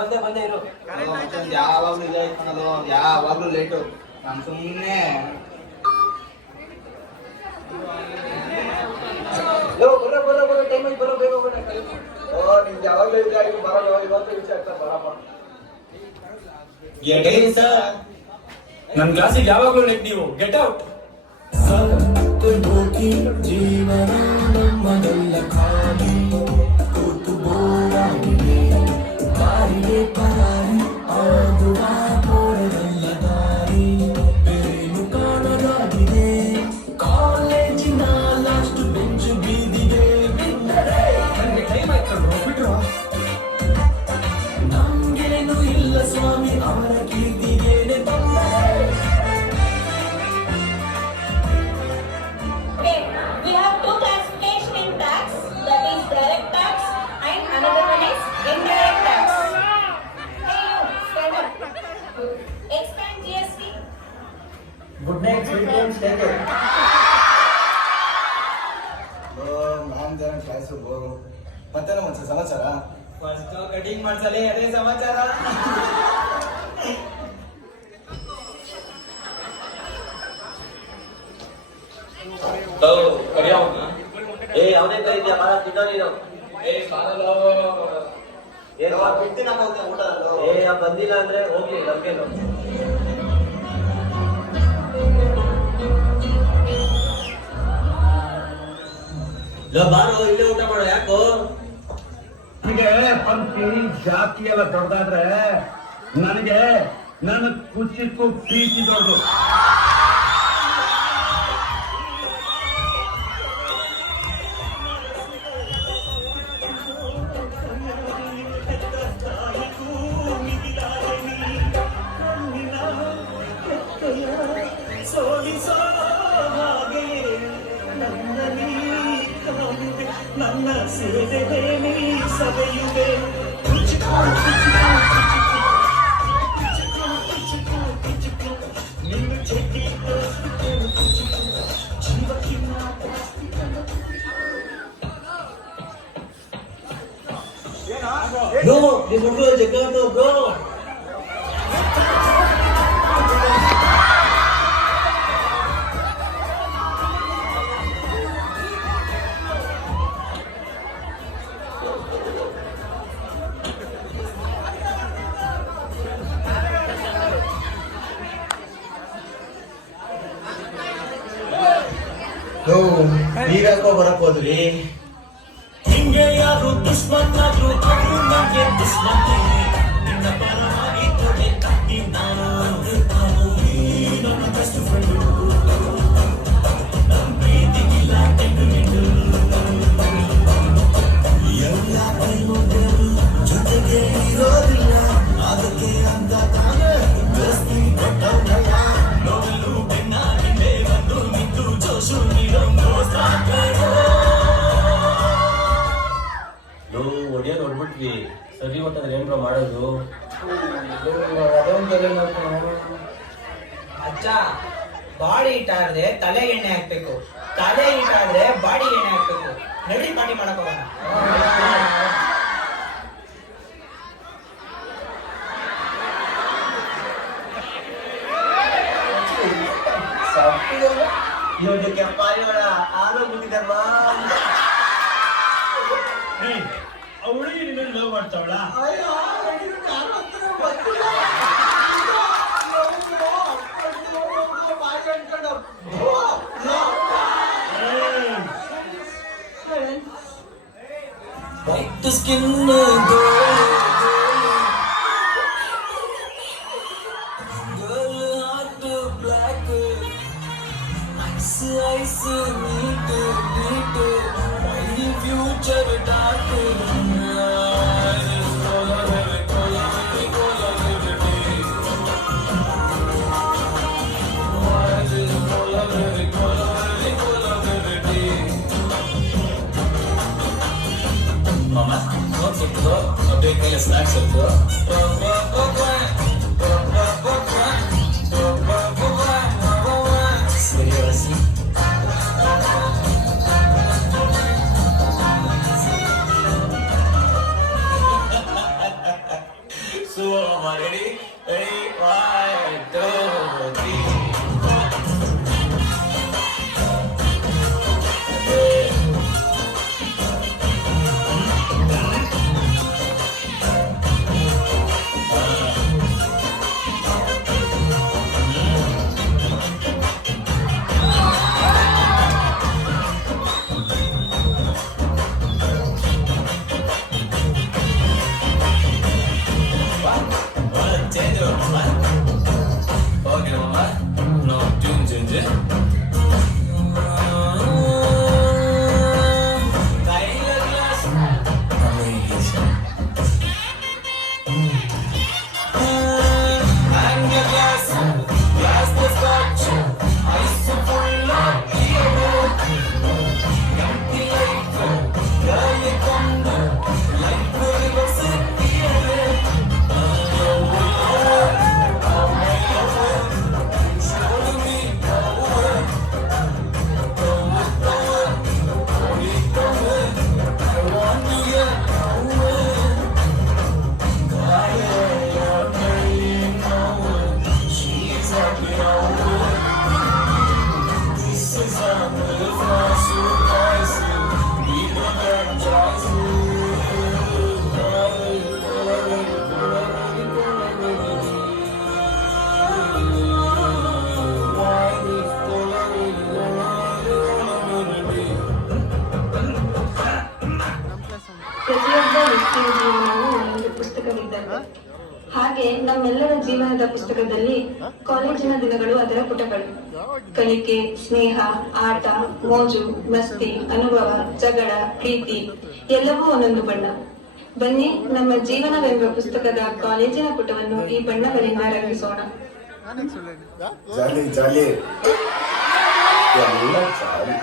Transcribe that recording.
ಬಂದೆ ಬಂದೆ ಇರು. ಯಾವಾಗ್ಲೂ ಇದೆ ಕಣಲು, ಯಾವಾಗ್ಲೂ ಲೇಟು. ನಾನು ಸುಮ್ಮನೆ ಬರೋ ಟೈಮ್ ಆಯ್ತು, ಬರೋ ಬೇಗ ಬರೋ. ನಿಮ್ಗೆ ಯಾವಾಗ್ಲೂ ಇದೆ ಬರಲ್ಲ, ಇವತ್ತು ವಿಷಯ ಆಗ್ತಾ ಬರಪ್ಪ. ನನ್ ಕ್ಲಾಸಿಗೆ ಯಾವಾಗ್ಲೂ ಲೇಟ್ ನೀವು. Get out. ಜೀವನ ನಮ್ಮದಲ್ಲ ಖಾಲಿ ಕೂತು ಬೋರಾಗಿದೆ ಬಾರಿಗೆ ಪಾರಿ ಆಗುವ ಬೋರದಲ್ಲ ದಾರಿ ಬೇರೇನು ಕಾಣಲಾಗಿದೆ ಕಾಲೇಜಿನ ಲಾಸ್ಟ್ ಬೆಂಚು ಬೀದಿಗೆ ಬಿದ್ದರೆ ನನಗೆ ಟೈಮ್ ಆಯ್ತು ಬಿಟ್ರು ನಮ್ಗೇನು ಇಲ್ಲ ಸ್ವಾಮಿ ಅವರ ಕೀರ್ತಿಗೇನೆ ಬಂದರೆ. We have two classification in tax, that is direct tax and another one is indirect tax. Hey you, stand up. Expand GST. Good night, sweet dreams, take care. ನಾನ್ ಜನ ಕ್ಲಾಸು ಹೋಗು. ಮತ್ತೇನೋ ಒಂದು ಸಮಾಚಾರ. ಫಸ್ಟ್ ಕಟಿಂಗ್ ಮಾಡ್ಸಲಿ, ಅದೇ ಸಮಾಚಾರ. ಅವನೇ ಕರೀತೀಯ ಬಾರ ತಿನ್ನೋ ನೀನು. ಏನೋ ಬಿಡ್ತೀನಿ ಊಟ ಬಂದಿಲ್ಲ ಅಂದ್ರೆ ಹೋಗ್ಲಿ ನಮ್ಗೇನು. ಬಾರೋ ಇಲ್ಲೇ ಊಟ ಮಾಡೋ. ಯಾಕೋ ನನಗೆ ಪಂಕ್ತಿ ಜಾತಿ ಎಲ್ಲ ದೊಡ್ಡದಾದ್ರೆ ನನಗೆ ನನ್ನ ಖುಷಿಗೂ ಪ್ರೀತಿ ದೊಡ್ಡದು. ನನ್ನ ಸೇವೆ ನೀ ಸವೆಯುವೆ No, this is good. You can't go, bro. ನೀವ್ಯಾಕೋ ಬರಕ್ ಹೋದ್ರಿ? ಹಿಂಗೆ ಯಾರು ದುಶ್ಮನ್ನಾದ್ರು ಅವರು ನನಗೆ ದುಶ್ಮನೆ. ನಿನ್ನ ಪರವಾಗಿ ತೊಡೆ ಕಟ್ಟಿ ನಾನು ನನ್ನ ಬೆಸ್ಟ್ ಫ್ರೆಂಡು. ನಮ್ಮ ಪ್ರೀತಿಗಿಲ್ಲ ಟೆಕ್ನಿಕ್ ಎಲ್ಲ ಕೈಗೊಂಡರು ಜೊತೆಗೆ ಇರೋದಿಲ್ಲ. ಅದಕ್ಕೆ ಅಂತ ತಾನೇ ಜಾಸ್ತಿ ಕೊಟ್ಟವಲ್ಲ. ನೋಡಲು ಬೆನ್ನಾಗಿದೆ ಬಂದು ನಿಂತು ಜೋಶು ಒಡಿಯೋದು ಹೊಡ್ಬಿಟ್ವಿ. ಸರಿ ಹೊಟ್ಟಂದ್ರೆ ಏನ್ರ ಮಾಡೋದು? ಅಚ್ಚ, ಬಾಡಿ ಇಟ್ಟಾದ್ರೆ ತಲೆಗೆ ಎಣ್ಣೆ ಹಾಕ್ಬೇಕು, ತಲೆ ಇಟ್ಟಾದ್ರೆ ಬಾಡಿ ಎಣ್ಣೆ ಹಾಕ್ಬೇಕು. ನಡಿ ಪಾರ್ಟಿ ಮಾಡಕ್ ಹೋಗೋಣ. ಇವತ್ತು ಕೆಂಪಾಯೋಳ ಆರೋ ಮುಗಿದಲ್ವಾ? ಅವಳು ನಿನ್ನ love ಮಾಡ್ತಾವಳ? White skin, girl heart black, ice neat, my future dark. Mama, what's up, bro? Update kayak snacks, bro. Seriously? So, ready? Ready? 1, 2, 3. Change your mama. Okay, mama. No, change it. Kaila glass. Amazing. And your glass. Glass the scotch. Ice full of beer. Empty life. Girl, come. Life will sit here. ಪ್ರತಿಯೊಬ್ಬ ವ್ಯಕ್ತಿಯ ಜೀವನವು ಒಂದು ಪುಸ್ತಕವಿದ್ದಂತೆ. ಹಾಗೆ ನಮ್ಮೆಲ್ಲರ ಜೀವನದ ಪುಸ್ತಕದಲ್ಲಿ ಕಾಲೇಜಿನ ದಿನಗಳು ಅದರ ಪುಟಗಳು. ಕಲಿಕೆ, ಸ್ನೇಹ, ಆಟ, ಮೋಜು, ಮಸ್ತಿ, ಅನುಭವ, ಜಗಳ, ಪ್ರೀತಿ ಎಲ್ಲವೂ ಒಂದೊಂದು ಬಣ್ಣ. ಬನ್ನಿ ನಮ್ಮ ಜೀವನವೆಂಬ ಪುಸ್ತಕದ ಕಾಲೇಜಿನ ಪುಟವನ್ನು ಈ ಬಣ್ಣಗಳಿಂದ ರಂಗಿಸೋಣ. ಜಾಲಿ ಜಾಲಿ ಎಲ್ಲ ಜಾಲಿ.